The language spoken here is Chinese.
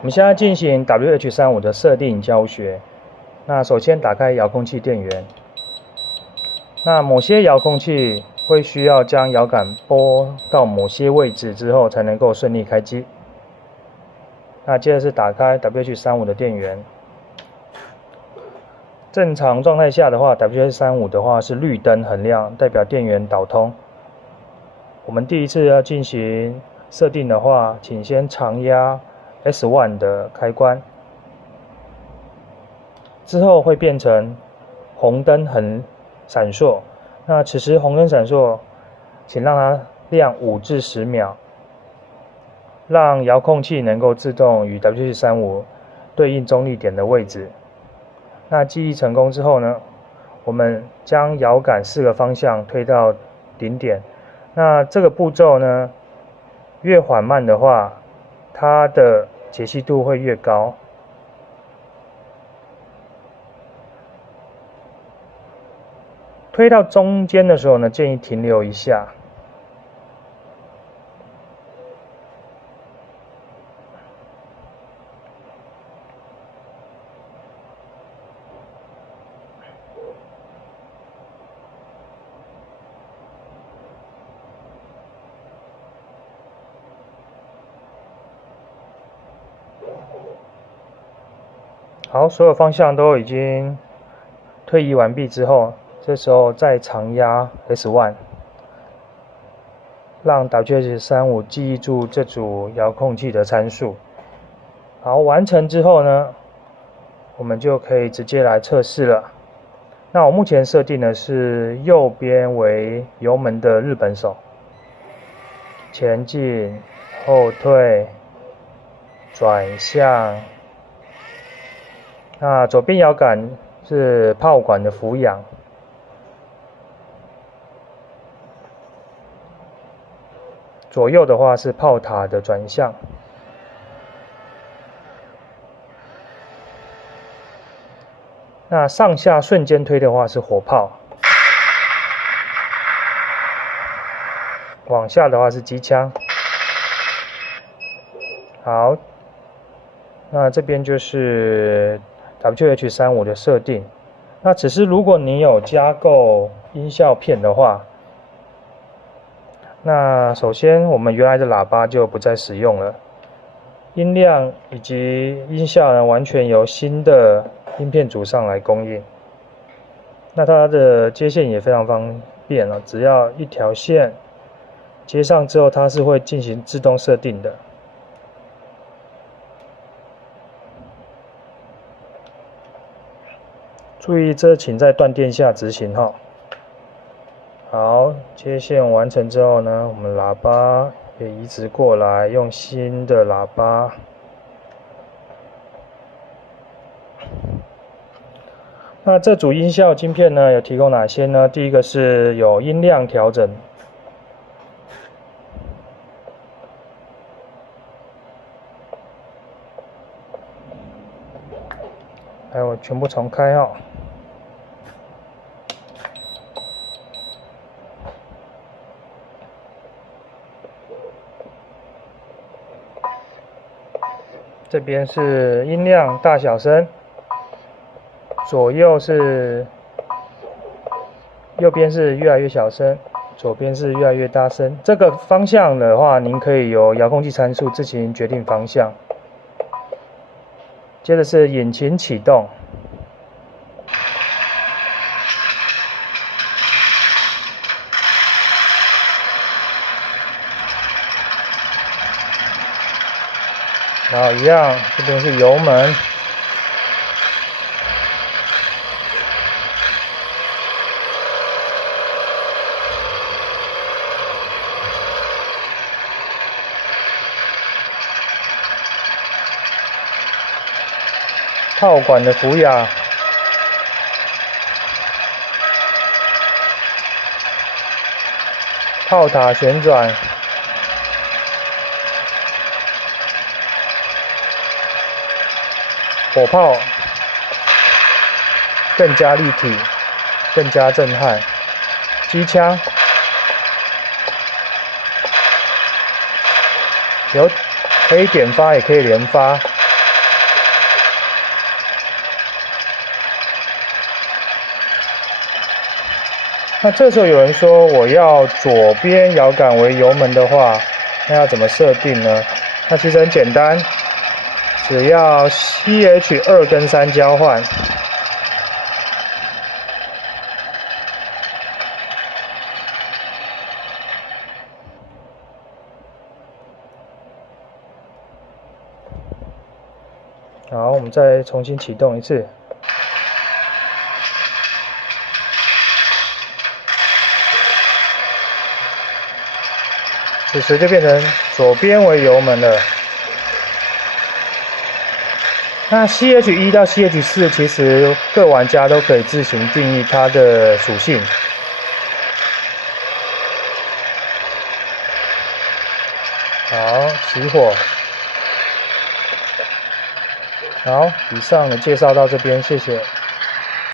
我们现在进行 WH35的设定教学。那首先打开遥控器电源。那某些遥控器会需要将摇杆拨到某些位置之后才能够顺利开机。那接着是打开 WH35的电源。正常状态下的话 ，WH35的话是绿灯很亮，代表电源导通。我们第一次要进行设定的话，请先长压 S1 的开关，之后会变成红灯很闪烁。那此时红灯闪烁，请让它亮5至10秒，让遥控器能够自动与 WH35对应中立点的位置。那记忆成功之后呢，我们将摇杆4个方向推到顶点。那这个步骤呢，越缓慢的话，它的解析度会越高。推到中间的时候呢，建议停留一下。好，所有方向都已经推移完毕之后，这时候再长压 S1， 让 WH35记忆住这组遥控器的参数。好，完成之后呢，我们就可以直接来测试了。那我目前设定的是右边为油门的日本手，前进、后退、转向。那左边摇杆是炮管的俯仰，左右的话是炮塔的转向。那上下瞬间推的话是火炮，往下的话是机枪。好，那这边就是WH35的设定。那只是如果你有加购音效片的话，那首先我们原来的喇叭就不再使用了，音量以及音效呢完全由新的音片组上来供应。那它的接线也非常方便了，只要一条线接上之后，它是会进行自动设定的。注意，这请在断电下执行哈。好，接线完成之后呢，我们喇叭也移植过来，用新的喇叭。那这组音效晶片呢，有提供哪些呢？第一个是有音量调整，来，我全部重开哈。这边是音量大小声，左右是右边是越来越小声，左边是越来越大声。这个方向的话，您可以由遥控器参数自行决定方向。接着是引擎启动，然后一样，这边是油门，炮管的俯仰，炮塔旋转，火炮更加立体，更加震撼。机枪可以点发，也可以连发。那这时候有人说我要左边摇杆为油门的话，那要怎么设定呢？那其实很简单，只要 CH2 跟3交换，好，我们再重新启动一次。此时就变成左边为油门了。那 CH1 到 CH4 其实各玩家都可以自行定义它的属性。好，熄火。好，以上的介绍到这边，谢谢。